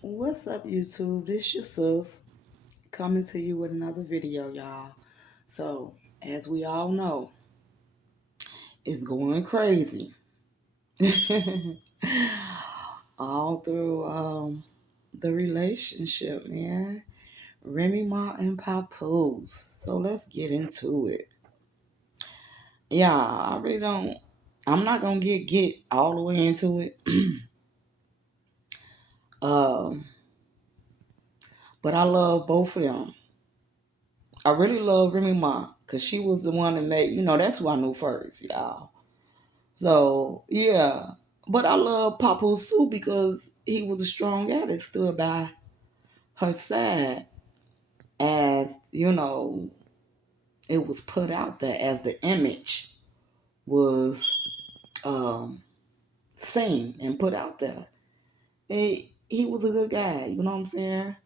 What's up, YouTube? This your sis coming to you with another video, y'all. So, as we all know, it's going crazy all through the relationship, man. Remy Ma and Papoose. So let's get into it. Yeah, I really don't. I'm not gonna get all the way into it. um, but I love both of them. I really love Remy Ma because she was the one that made, that's who I knew first, y'all. So, yeah. But I love Papoose too because he was a strong guy that stood by her side as, it was put out there as the image was um, seen and put out there. He was a good guy, you know what I'm saying?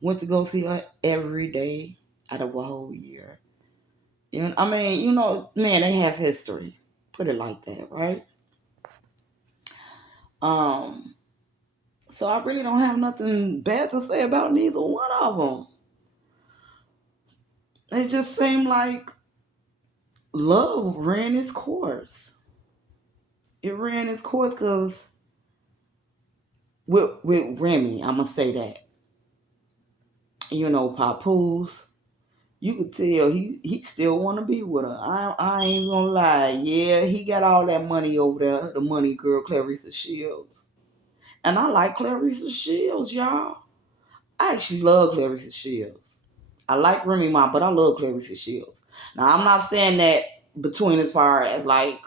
Went to go see her every day out of a whole year. Man, they have history. Put it like that, right? Um, so I really don't have nothing bad to say about neither one of them. It just seemed like love ran its course. It ran its course because with Remy, I'm gonna say that. Papoose, you could tell he still want to be with her. I ain't gonna lie. Yeah, he got all that money over there, the money girl, Clarissa Shields. And I like Clarissa Shields, y'all. I actually love Clarissa Shields. I like Remy Ma, but I love Clarissa Shields. Now, I'm not saying that between as far as like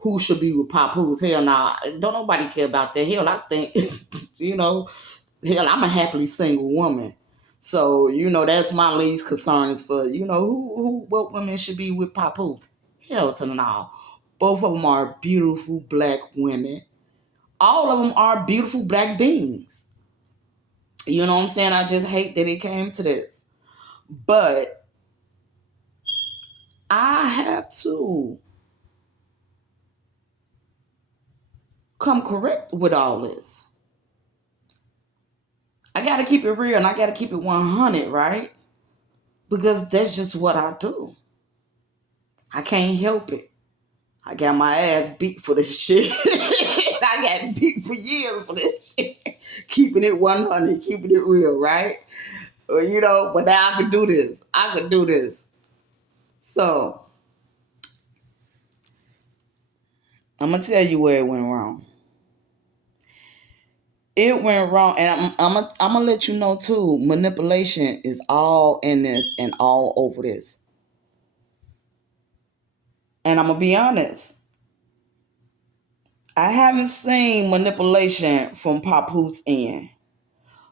who should be with Papoose. Hell, nah, don't nobody care about that. Hell, I think, hell, I'm a happily single woman. So, that's my least concern is for, what women should be with Papoose. Hell to no. Both of them are beautiful black women. All of them are beautiful black beings. You know what I'm saying? I just hate that it came to this. But I have to come correct with all this. I got to keep it real and I got to keep it 100, right? Because that's just what I do. I can't help it. I got my ass beat for this shit. I got beat for years for this shit. Keeping it 100, keeping it real, right? But now I can do this. I can do this. So, I'm going to tell you where it went wrong. It went wrong, and I'm gonna let you know too. Manipulation is all in this and all over this. And I'm gonna be honest. I haven't seen manipulation from Papoose end,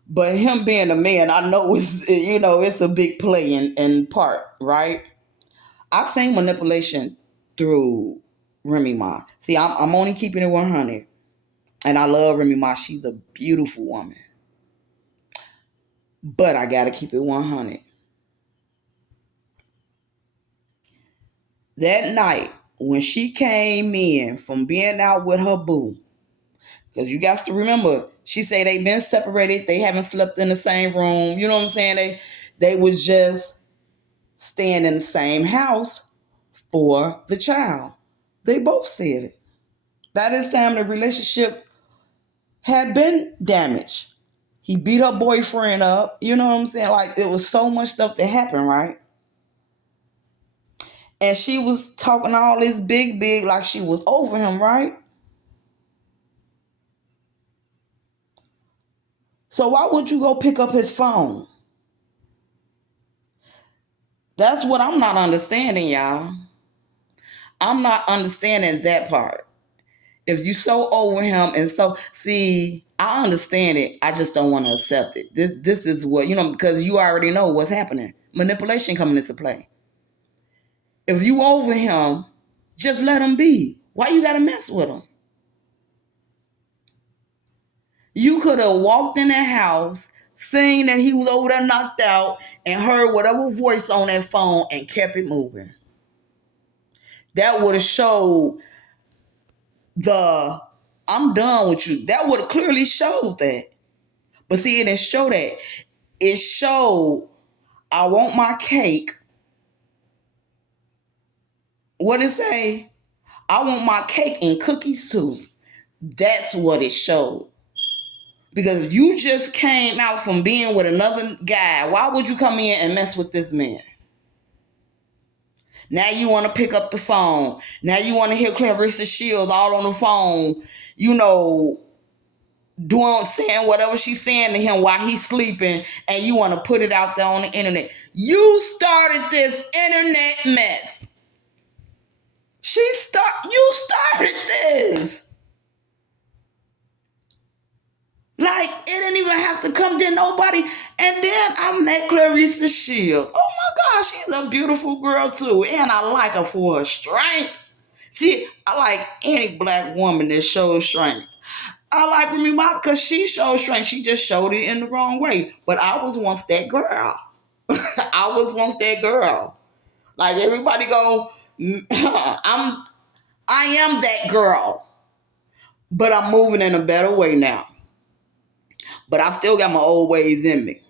but him being a man, I know it's a big play in part, right? I've seen manipulation through Remy Ma. See, I'm only keeping it 100, and I love Remy Ma. She's a beautiful woman, but I gotta keep it 100. That night when she came in from being out with her boo, because you got to remember, she say they been separated, they haven't slept in the same room. You know what I'm saying? They was just staying in the same house for the child. They both said it. By this time, the relationship had been damaged. He beat her boyfriend up. You know what I'm saying? Like, there was so much stuff that happened, right? And she was talking all this big, like she was over him, right? So why would you go pick up his phone? That's what I'm not understanding, y'all. I'm not understanding that part. If you so over him and so see, I understand it. I just don't want to accept it. This is what, because you already know what's happening. Manipulation coming into play. If you over him, just let him be. Why you gotta mess with him? You could have walked in that house, seen that he was over there knocked out, and heard whatever voice on that phone and kept it moving. That would have showed the I'm done with you. That would have clearly showed that. But see, it didn't show that. It showed, I want my cake. What it say? I want my cake and cookies too. That's what it showed. Because you just came out from being with another guy. Why would you come in and mess with this man? Now you want to pick up the phone. Now you want to hear Clarissa Shields all on the phone, you know, saying whatever she's saying to him while he's sleeping, and you want to put it out there on the internet. You started this internet mess. You started this. Like, it didn't even have to come to nobody. And then I met Clarissa Shields. Oh my gosh, she's a beautiful girl too. And I like her for her strength. See, I like any black woman that shows strength. I like Remy Ma because she shows strength. She just showed it in the wrong way. But I was once that girl. I was once that girl. Like everybody go, I am that girl. But I'm moving in a better way now. But I still got my old ways in me.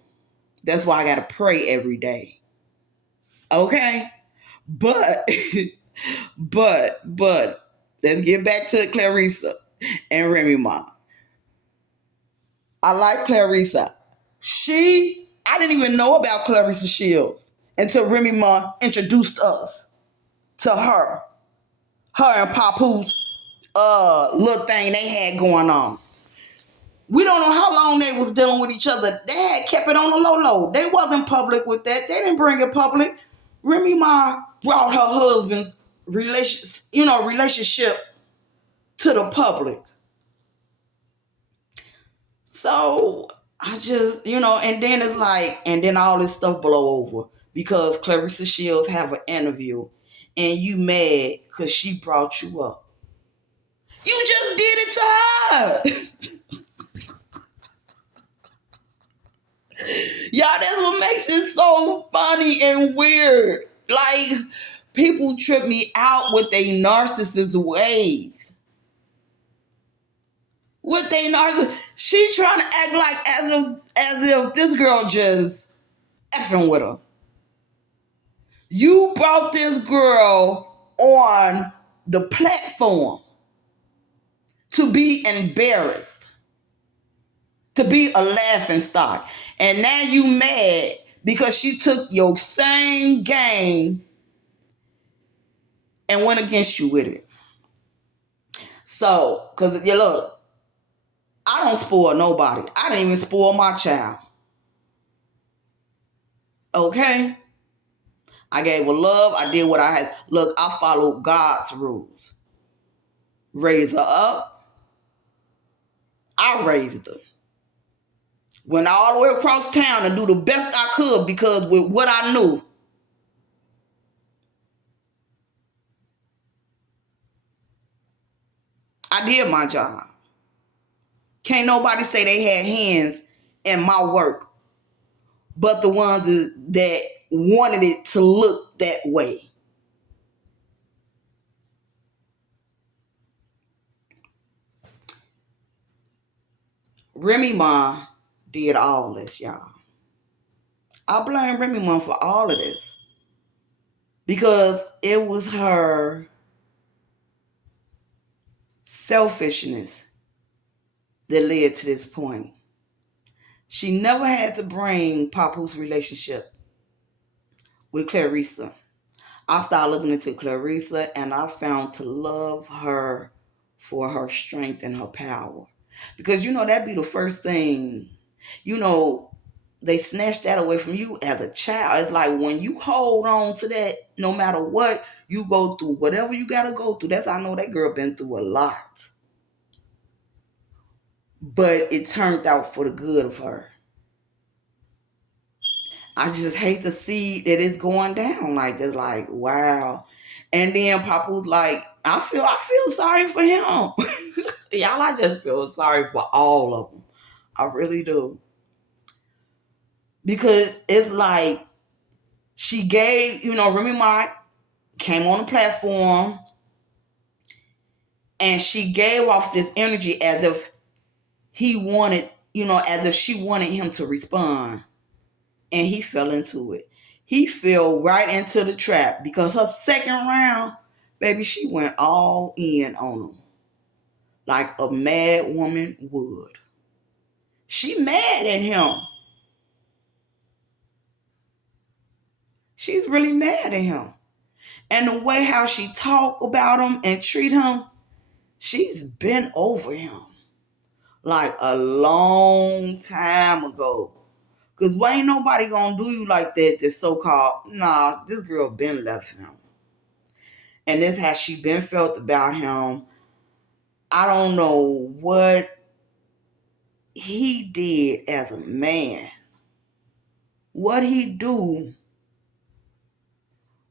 That's why I got to pray every day. Okay? But, let's get back to Clarissa and Remy Ma. I like Clarissa. I didn't even know about Clarissa Shields until Remy Ma introduced us to her. Her and Papoose little thing they had going on. We don't know how long they was dealing with each other. They had kept it on the low. They wasn't public with that. They didn't bring it public. Remy Ma brought her husband's relationship to the public. So I just, and then it's like, and then all this stuff blow over because Clarissa Shields have an interview and you mad because she brought you up. You just did it to her. Y'all, that's what makes it so funny and weird. Like, people trip me out with their narcissist ways. She trying to act like as if this girl just effing with her. You brought this girl on the platform to be embarrassed, to be a laughing stock. And now you mad because she took your same game and went against you with it. So, because look, I don't spoil nobody. I didn't even spoil my child. Okay? I gave her love. I did what I had. Look, I followed God's rules. Raise her up. I raised her. Went all the way across town and do the best I could because with what I knew. I did my job. Can't nobody say they had hands in my work but the ones that wanted it to look that way. Remy Ma did all this, y'all. I blame Remy Ma for all of this because it was her selfishness that led to this point. She never had to bring Papoose relationship with Clarissa. I started looking into Clarissa and I found to love her for her strength and her power. Because that'd be the first thing, they snatch that away from you as a child. It's like when you hold on to that, no matter what, you go through whatever you got to go through. That's how I know that girl been through a lot. But it turned out for the good of her. I just hate to see that it's going down like this. Like, wow. And then Papoose like, I feel sorry for him. Y'all, I just feel sorry for all of them. I really do. Because it's like she gave, Remy Ma came on the platform and she gave off this energy as if he wanted, as if she wanted him to respond. And he fell into it. He fell right into the trap because her second round, baby, she went all in on him like a mad woman would. She mad at him. She's really mad at him. And the way how she talk about him and treat him, she's been over him like a long time ago. Because why ain't nobody gonna do you like that, this so-called, nah, this girl been left him. And this has she been felt about him. I don't know what he did as a man. What he do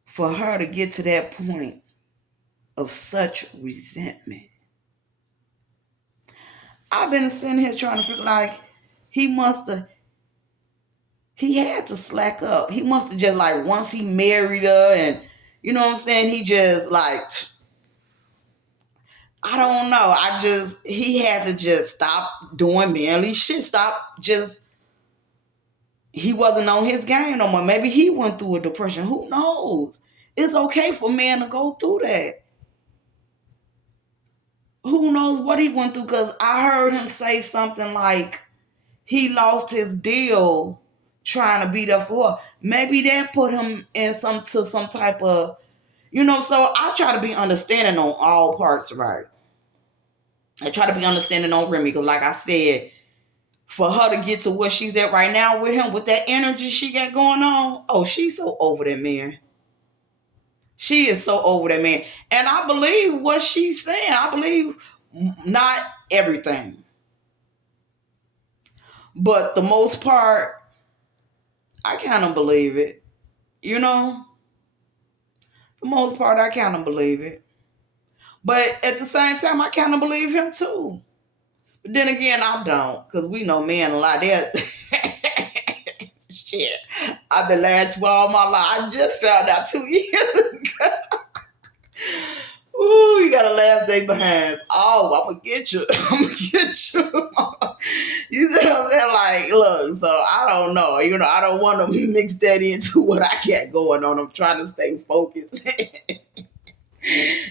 for her to get to that point of such resentment. I've been sitting here trying to figure like he had to slack up. He must have just like once he married her and you know what I'm saying, he just like I don't know. He had to just stop doing manly shit. He wasn't on his game no more. Maybe he went through a depression. Who knows? It's okay for men to go through that. Who knows what he went through? Because I heard him say something like he lost his deal trying to be there for her. Maybe that put him in some type of, so I try to be understanding on all parts, right? I try to be understanding on Remy because like I said, for her to get to where she's at right now with him, with that energy she got going on, oh, she's so over that man. She is so over that man. And I believe what she's saying. I believe not everything. But the most part, I kind of believe it. The most part, I kind of believe it. But at the same time, I kind of believe him too. But then again, I don't. Because we know men a lot. Shit. I've been lying to all my life. I just found out 2 years ago. Ooh, you gotta laugh day behind. Oh, I'm gonna get you. I'm gonna get you. You see what I'm saying? Like, look, so I don't know. I don't want to mix that into what I got going on. I'm trying to stay focused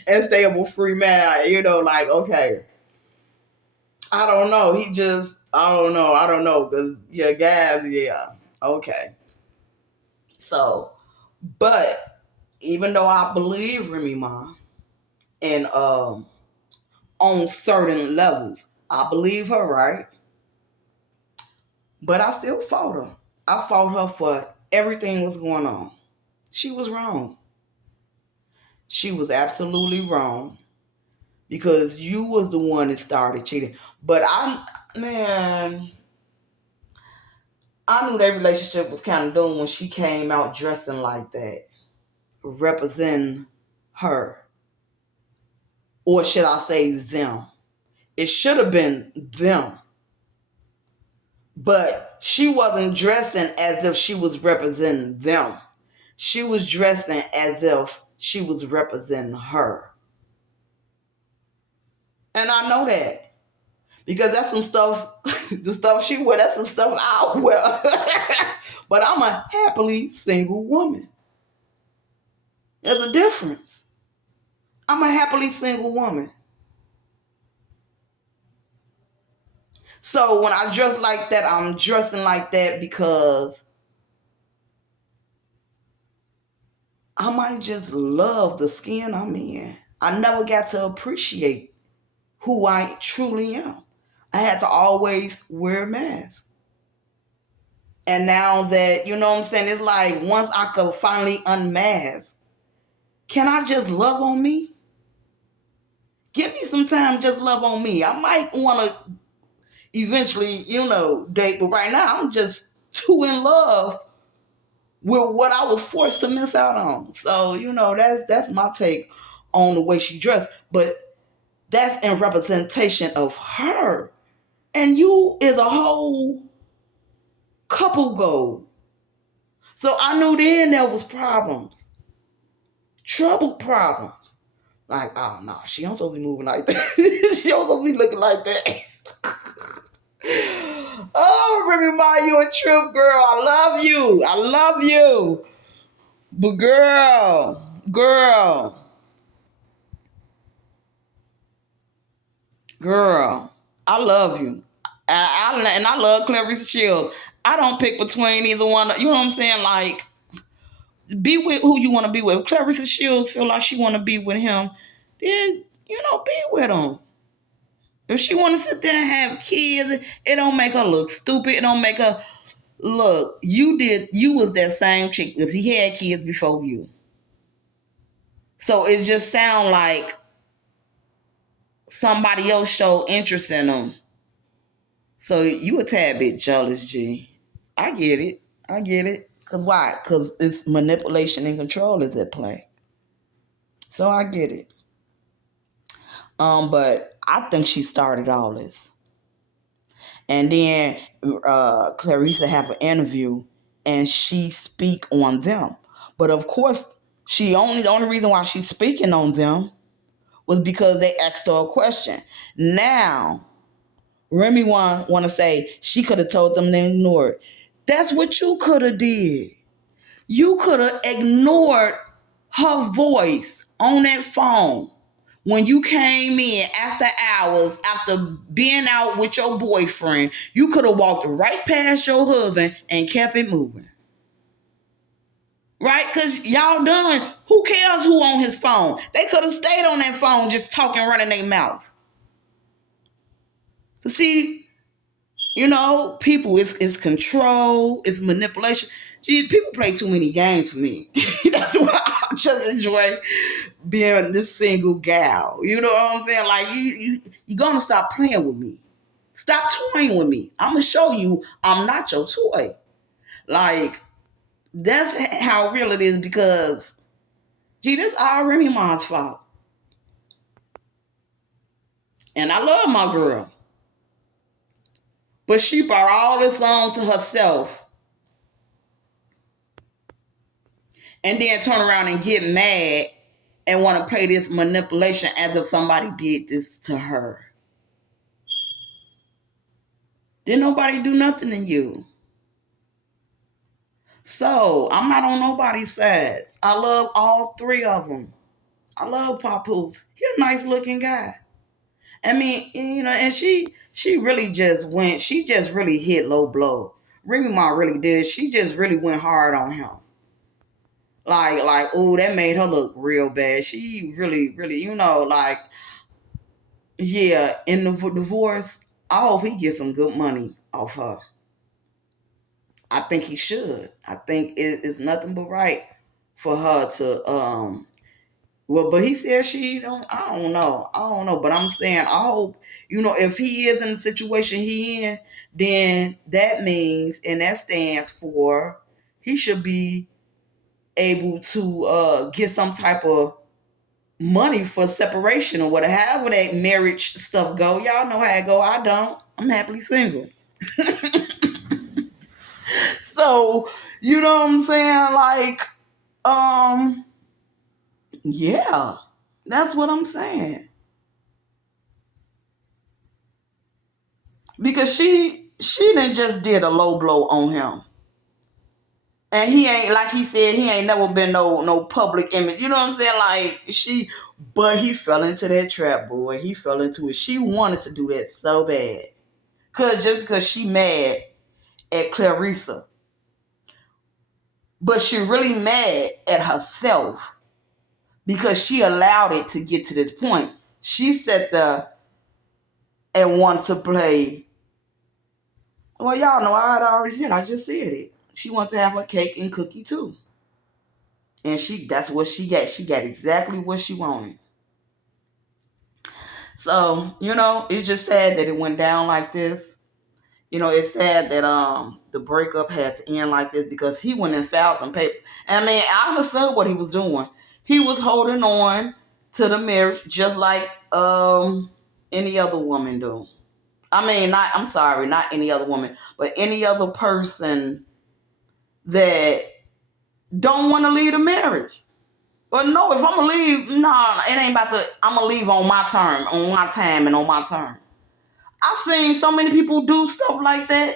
and stay up with free man. Like, okay. I don't know. I don't know. Because, yeah, guys, yeah. Okay. So, but even though I believe Remy Ma, and on certain levels, I believe her, right? But I still fought her. I fought her for everything was going on. She was wrong. She was absolutely wrong. Because you was the one that started cheating. But I knew that relationship was kind of doomed when she came out dressing like that. Representing her. Or should I say them? It should have been them. But she wasn't dressing as if she was representing them. She was dressing as if she was representing her. And I know that. Because that's some stuff, the stuff she wear, that's some stuff I wear. But I'm a happily single woman. There's a difference. I'm a happily single woman. So when I dress like that, I'm dressing like that because I might just love the skin I'm in. I never got to appreciate who I truly am. I had to always wear a mask. And now that, you know what I'm saying, it's like once I could finally unmask, can I just love on me? Give me some time, just love on me. I might want to eventually, date, but right now I'm just too in love with what I was forced to miss out on. So, that's my take on the way she dressed. But that's in representation of her. And you is a whole couple goal. So I knew then there was problems. Trouble problems. Like, oh no, she don't supposed to be moving like that. She don't supposed to be looking like that. Oh, Remy Ma, you a trip girl. I love you. I love you. But girl, I love you. And I love Clarice Shields. I don't pick between either one. You know what I'm saying? Like, be with who you want to be with. If Clarice Shields feel like she want to be with him, then, be with him. If she want to sit there and have kids, it don't make her look stupid. It don't make her look. You was that same chick because he had kids before you. So it just sound like somebody else showed interest in him. So you a tad bit jealous, G. I get it. I get it. Cause why? Cause it's manipulation and control is at play. So I get it. But I think she started all this. And then Clarissa have an interview and she speak on them. But of course, the only reason why she's speaking on them was because they asked her a question. Now, Remy want to say she could have told them to ignore it. That's what you could have did. You could have ignored her voice on that phone when you came in after hours, after being out with your boyfriend. You could have walked right past your husband and kept it moving. Right? Because y'all done. Who cares who on his phone? They could have stayed on that phone just talking, running their mouth. See, people, it's control, it's manipulation. Gee, people play too many games for me. That's why I just enjoy being this single gal. You know what I'm saying? Like, you're going to stop playing with me. Stop toying with me. I'm going to show you I'm not your toy. Like, that's how real it is because, gee, this all Remy Ma's fault. And I love my girl. But she brought all this on to herself. And then turn around and get mad and want to play this manipulation as if somebody did this to her. Didn't nobody do nothing to you. So, I'm not on nobody's sides. I love all three of them. I love Papoose. He's a nice looking guy. I mean, and she really she just really hit low blow. Remy Ma really did. She just really went hard on him. Like, oh, that made her look real bad. She really, really, yeah, in the divorce, I hope he gets some good money off her. I think he should. I think it's nothing but right for her to but he said she don't. I don't know. But I'm saying I hope if he is in the situation he in, then that means and that stands for he should be able to get some type of money for separation or whatever. However that marriage stuff go. Y'all know how it go. I don't. I'm happily single. So you know what I'm saying? Like, yeah, that's what I'm saying. Because she didn't just did a low blow on him. And he ain't, like he said, he ain't never been no public image. You know what I'm saying? Like but he fell into that trap, boy. He fell into it. She wanted to do that so bad. Just because she mad at Clarissa. But she really mad at herself because she allowed it to get to this point. She sat there and wanted to play. Well, y'all know I had already said. I just said it. She wants to have her cake and cookie too. And that's what she got. She got exactly what she wanted. So, it's just sad that it went down like this. It's sad that the breakup had to end like this because he went and filed some papers. I mean, I understood what he was doing. He was holding on to the marriage just like any other woman do. I mean, not any other woman, but any other person that don't want to leave the marriage. But no, if I'm going to leave, nah, it ain't about to, I'm going to leave on my term, on my time and on my term. I've seen so many people do stuff like that.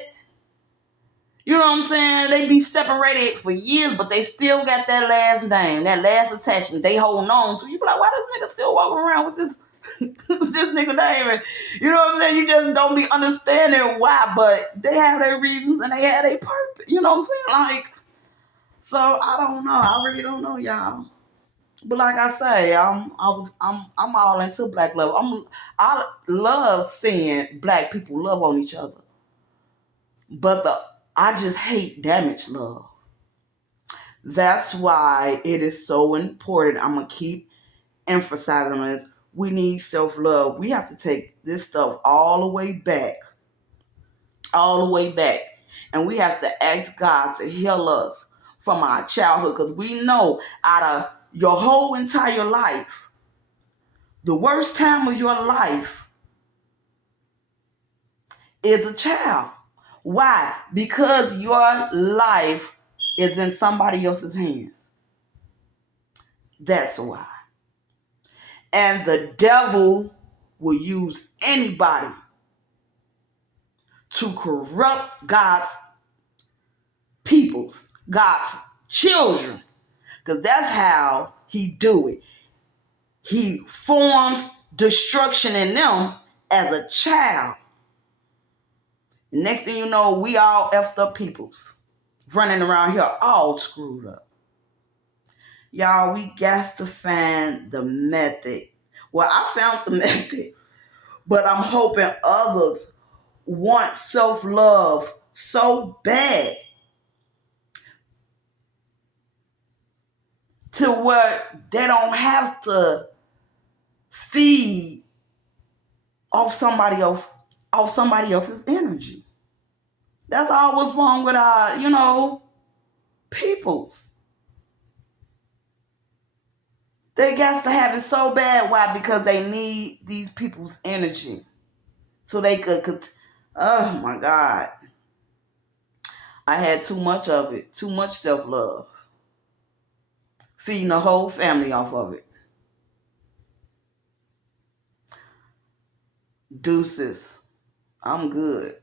You know what I'm saying? They be separated for years, but they still got that last name, that last attachment. They holding on to. You be like, why this nigga still walking around with this this nigga name? And you know what I'm saying? You just don't be understanding why, but they have their reasons and they have their purpose. You know what I'm saying? Like, so I don't know. I really don't know, y'all. But like I say, I'm all into black love. I love seeing black people love on each other. But I just hate damaged love. That's why it is so important. I'm gonna keep emphasizing on this. We need self-love. We have to take this stuff all the way back. All the way back. And we have to ask God to heal us from our childhood. Because we know out of your whole entire life, the worst time of your life is a child. Why? Because your life is in somebody else's hands. That's why. And the devil will use anybody to corrupt God's peoples, God's children. Because that's how he do it. He forms destruction in them as a child. Next thing you know, we all effed up peoples running around here all screwed up. Y'all, we got to find the method. Well, I found the method, but I'm hoping others want self-love so bad to where they don't have to feed off somebody else's energy. That's all what's wrong with our, peoples. They got to have it so bad. Why? Because they need these people's energy. So they could oh my God. I had too much of it. Too much self-love. Feeding the whole family off of it. Deuces. I'm good.